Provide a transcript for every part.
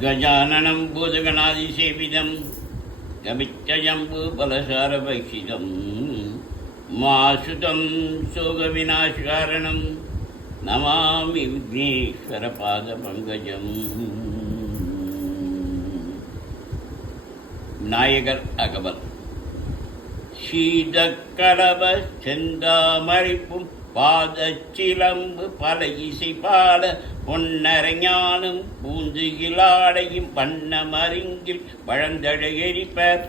கஜானனம் பூதகணாதிசேவிதம் கவிச்சயம்பு பலசாரபக்ஷிதம் மாசுதம் சோக விநாசகாரணம் நமாமி விக்னேஸ்வர பாத பங்கஜம் நாயகர் அகபர் சீதக்கடவ செந்தாமரிப்பும் பாதச்சிலம்பு பல இசை பாட பொன்னரஞானும் பூந்துகிலாடையும் வண்ண மருங்கில் வழந்தழ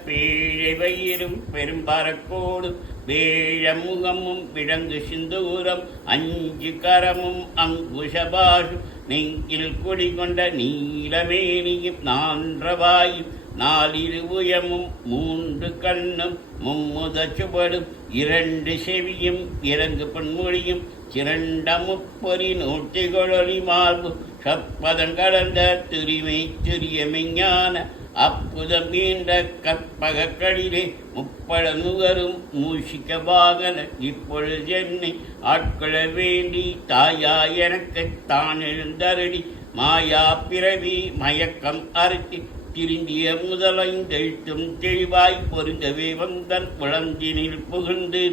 பேழை வயிறும் பெரும்பரக்கோடும் வேழமுகமும் முகமும் சிந்தூரம் அஞ்சு கரமும் அங்குஷபாஷும் நெங்கில் குடிகொண்ட நீலமேனியும் நான்றவாயும் நாலிரு உயமும் மூன்று கண்ணும் மும்முத சுவடும் இரண்டு செவியும் இறங்கு பொன்மொழியும் சிரண்ட முப்பொறி நூற்றிகளொளி மார்பு சப்பதம் கடந்த துரிமை துரிய மெஞ்ஞான அப்புதம் மீண்ட கற்பக கழிலே முப்பழ நுகரும் மூஷிக்க வாகன இப்பொழுது என்னை ஆட்கொள்ள வேண்டி தாயா எனக்கு தான் எழுந்தருடி மாயா பிறவி மயக்கம் அறுத்தி திரும்பிய முதலைந்தெழுத்தும் தெளிவாய் பொருந்தவே வந்தன் குழந்தினில் புகுந்து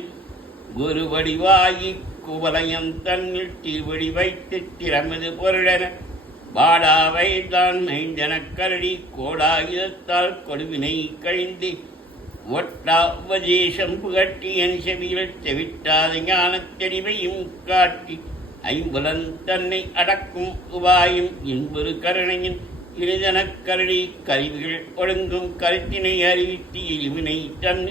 குருவடிவாயி குவலயம் தன்னில் திருவடி வைத்து திறமது பொருளென பாடாவை தான் மைந்தனக் கரடி கோடாயுதத்தால் கொடுவினை கழிந்து ஒட்டாவதேசம் புகட்டி என் செவியில் செவிட்டாத ஞானத் தெளிவையும் காட்டி ஐம்புலன் தன்னை அடக்கும் உபாயும் இன்பொரு கருணையின் இருதனக் கரடி கருவிகள் ஒழுங்கும் கருத்தினை அறிவித்து இழிவினை தன்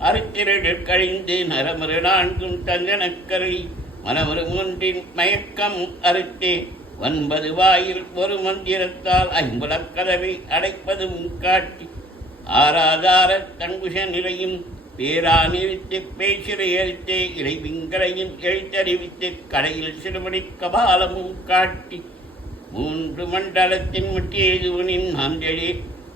அறுத்திரடில் கழிந்து நரமறு நான்கும் தந்தனக் கரடி மனமரு ஒன்றின் மயக்கம் அறுத்தே. ஒன்பது வாயில் ஒரு மந்திரத்தால் ஐம்பலக்கதவை அடைப்பதும் காட்டி ஆராதார தங்குஷ நிலையும் பேரா நிறுத்து பேச்சிலை அழித்தே இறைவிங்கரையும் எழுத்தறிவித்து கடையில் சிறுமணி கபாலமும் காட்டி மூன்று மண்டலத்தின் முட்டியதுவனின் மாந்தழே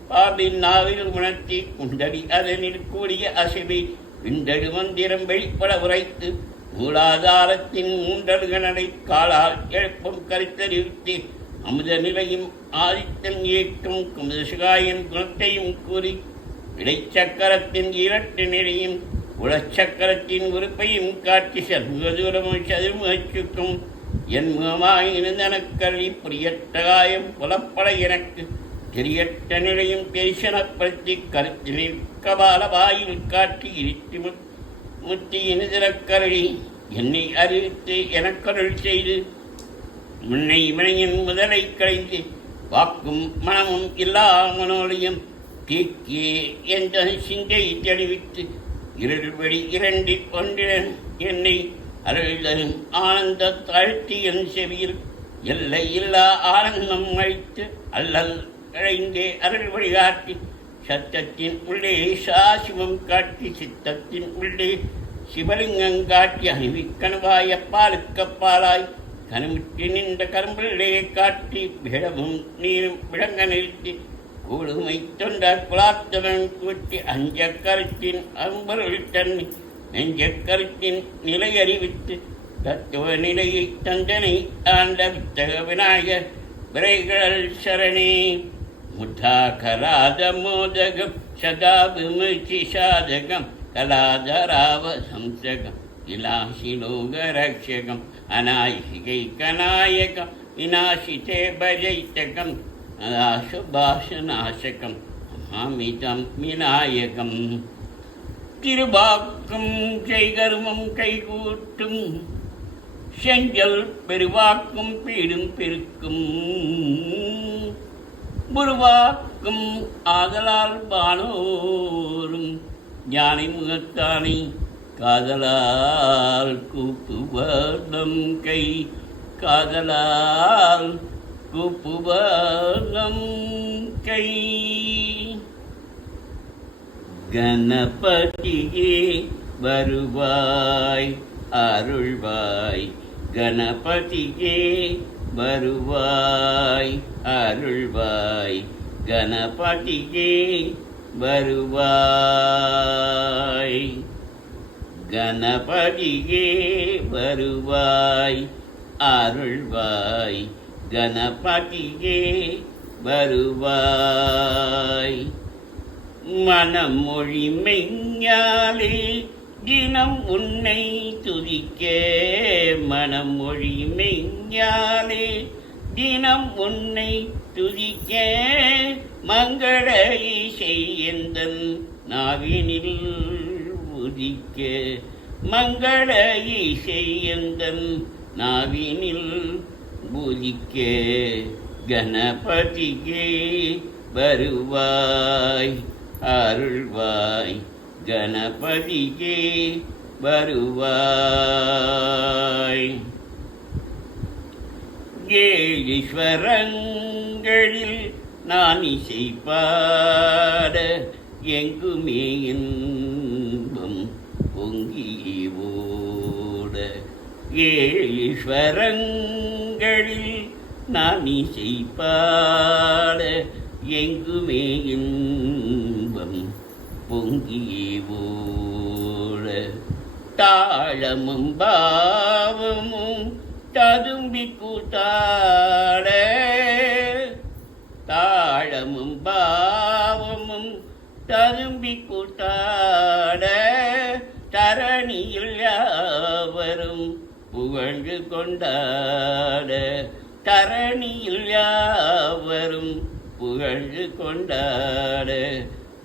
பாபின் நாவில் உணர்த்தி குண்டடி அதனில் கூடிய அசைவை விண்டடு மந்திரம் வெளிப்பட உரைத்து மூலாதாரத்தின் மூன்றல்கனடை காலால் எழுப்பும் கருத்தறிவித்து அமுத நிலையும் ஆதித்தன் இயக்கும் குமுதசுகாயின் குணத்தையும் கூறி இடைச்சக்கரத்தின் இரட்டு நிலையும் உலச்சக்கரத்தின் உறுப்பையும் காட்டி சர்வதூரமும் சதுர்முகச்சுக்கும் என் முகமாயிருந்தனக்கருளி புரியட்டகாயம் புலப்பட எனக்கு. தெரியட்ட நிலையும் பேசனப்படுத்தி கருத்தில் கபால வாயில் காட்டி இருத்தி முத் முத்தி இனிதிரக்கருளி என்னை அறிவித்து எனக்கருள் செய்து முன்னை வினையின் முதலை களைந்து வாக்கும் மனமும் இல்லா மனோலையும் தீக்கிய என்ற சிந்தை தெளிவித்து இருள்வெளி இரண்டில் ஒன்றிடன் என்னை அருள்தன் ஆனந்த தாழ்த்தி என் செவியில் எல்லை இல்லா ஆனந்தம் அழித்து அல்லல் இழைந்தே அருள் வழிகாட்டி சத்தத்தின் உள்ளே சாசிவம் காட்டி சித்தத்தின் உள்ளே சிவலிங்கம் காட்டி அணிவிக்கணுவாய் அப்பாலுக்கப்பாலாய் கருமுற்றி நின்ற கரும்பிலே காட்டி விடவும் நீரும் விளங்க நிறுத்தி கூடுமை தொண்டார் குலாத்தவன் கூட்டி அஞ்ச கருத்தின் அம்பருள் தன்னை நெஞ்ச கருத்தின் நிலை அறிவித்து தத்துவ நிலையை தந்தனை ஆண்ட வித்தக விநாயகர் விரைகள் சரணே. முத்தாகராத மோதகம் சதா விமுச்சி சாதகம் கலாதராவ சம்சகம் இலாசிலோகரக்ஷகம் அநாயிகைக்கநாயகம் விநாசிதே பஜைத்தகம் அசுபாசநாசகம் அமிதம் விநாயகம். திருவாக்கும் செய்கருமம் கைகூட்டும். செஞ்சல் பெருவாக்கும் பீடும் பெருக்கும். குருவாக்கும் ஆதலால் பானோரும் ஞானி முகத்தானை காதலால் கூப்புவர்ணம் கை காதலால் கூப்புவர்ணம் கை. கணபதியே வருவாய் அருள்வாய். கணபதியே வருவாய் அருள்வாய். கணபதியே வருவாய். கணபதியே வருவாய் அருள்வாய். கணபதியே வருவாய். மனமொழி மொழி மெஞ்ஞாலே தினம் உன்னை துதிக்க. மனமொழி மொழி மெஞ்ஞாலே தினம் உன்னை துதிக்க. மங்கள இசை எந்தன் நாவினில் உதிக்க. மங்கள இசை எந்தன் நாவினில் பூதிக்க கணபதியே வருவாய். அருள்வாய். கணபதியே வருவாய். ஏழீஸ்வரங்களில் நான் இசை பாட எங்குமே இன்பம் பொங்கி ஓட. ஏழீஸ்வரங்களில் நான் இசை பாட எங்குமே இன்பம் பொங்கி பொங்கியோழ தாழமும் பாவமும் ததும்பி கூத்தாட. தாழமும் பாவமும் ததும்பி கூத்தாட. தரணியில் யாவரும் புகழ்ந்து கொண்டாட. தரணியில் யாவரும் புகழ்ந்து கொண்டாட.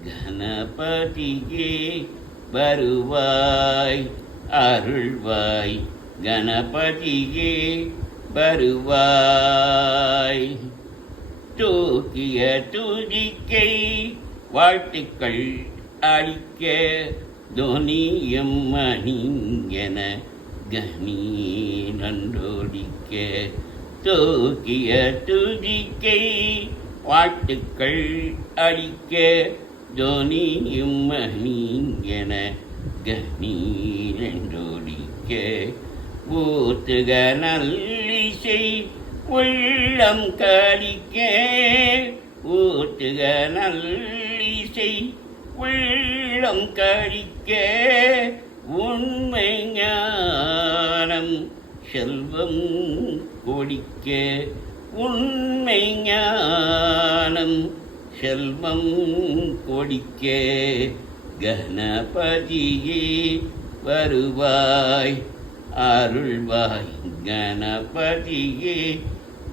கணபதியே வருவாய் அருள்வாய். கணபதியே வருவாய். தூக்கிய துதிக்கை வாழ்த்துக்கள் அழிக்க துனியம் மணிங்கன கனி நன்றோடிக்க தூக்கிய துதிக்கை வாழ்த்துக்கள் அழிக்க ஜோனியும் மணிங்கென கனி நன்றோடிக்க ஊத்துக நல்லிசை உள்ளம் கழிக்க ஊத்துக நல்லிசை உள்ளம் கழிக்க உண்மை ஞானம் செல்வம் கொடிக்க உண்மை ஞானம் செல்வம் கொடிக்கே கணபதியே வருவாய் அருள்வாய் கணபதியே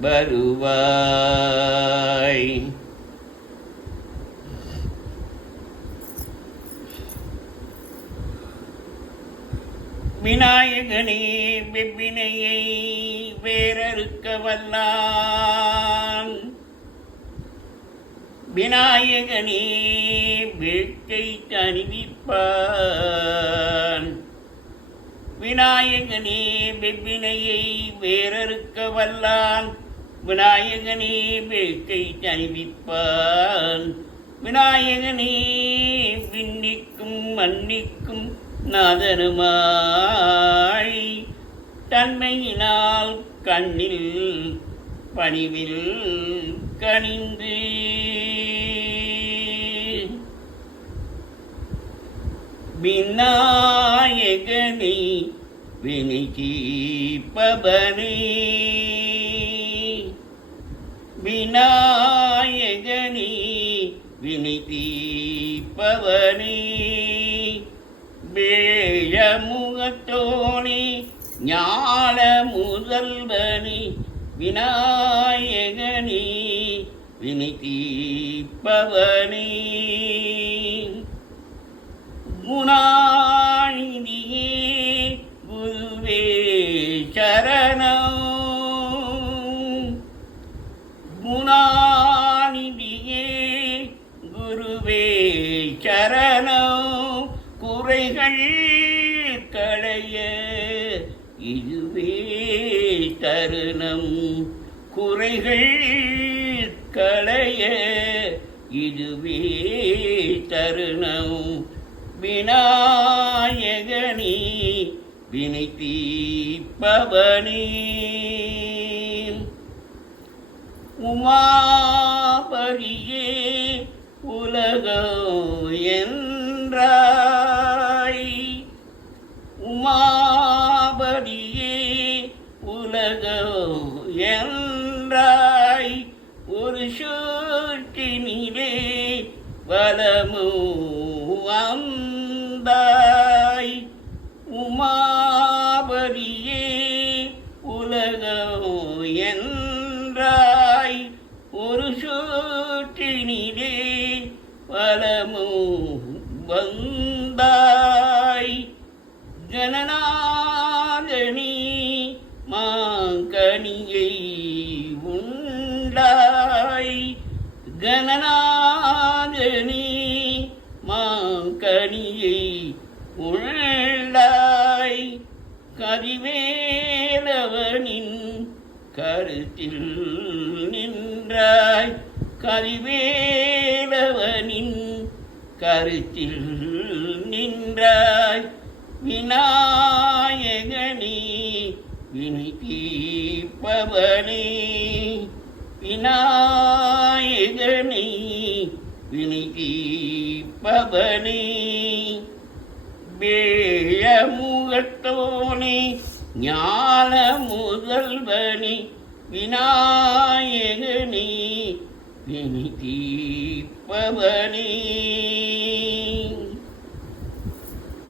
வருவாய் விநாயகனே வெவ்வினையை வேறறுக்க வல்லான் விநாயகனே வேட்கை அறிவிப்பான் விநாயகனே வெவ்வினையை வேறறுக்க வல்லான். விநாயகனே வேட்கை அறிவிப்பான் விநாயகனே விண்ணிக்கும் மன்னிக்கும் நாதனுமாய். தன்மையினால் கண்ணில் பணிவில் கனிந்து விநாயகனை வினை தீர்ப்பவனே. விநாயகனே வினை வேழமுகத்தோனே ஞான முதல்வனே விநாயகனே வினை தீர்ப்பவனே குருவே சரணம். குணாநிதியே குருவே சரணம். குறைகள் களைய இதுவே தருணம். குறைகள் களைய இதுவே தருணம். விநாயகனி வினை தீப்பவனி உமாபரியே உலகோ என்றாய் உமாபரியே உலகோ என்றாய் ஒரு சூ சூட்டினிலே வலமு வந்தாய். உமாபரியே உலகோ என்றாய். ஒரு சூட்டினிலே வலமு வந்தாய். கதிவேலவனின் கருத்தில் நின்றாய். கதிவேலவனின் கருத்தில் நின்றாய். விநாயகனே வினை தீர்ப்பவனே விநாயகனே வினை தீர்ப்பவனே வேழமுகத்தோனே ஞான முதல்வனி விநாயகனே வினி தீர்ப்பவனே.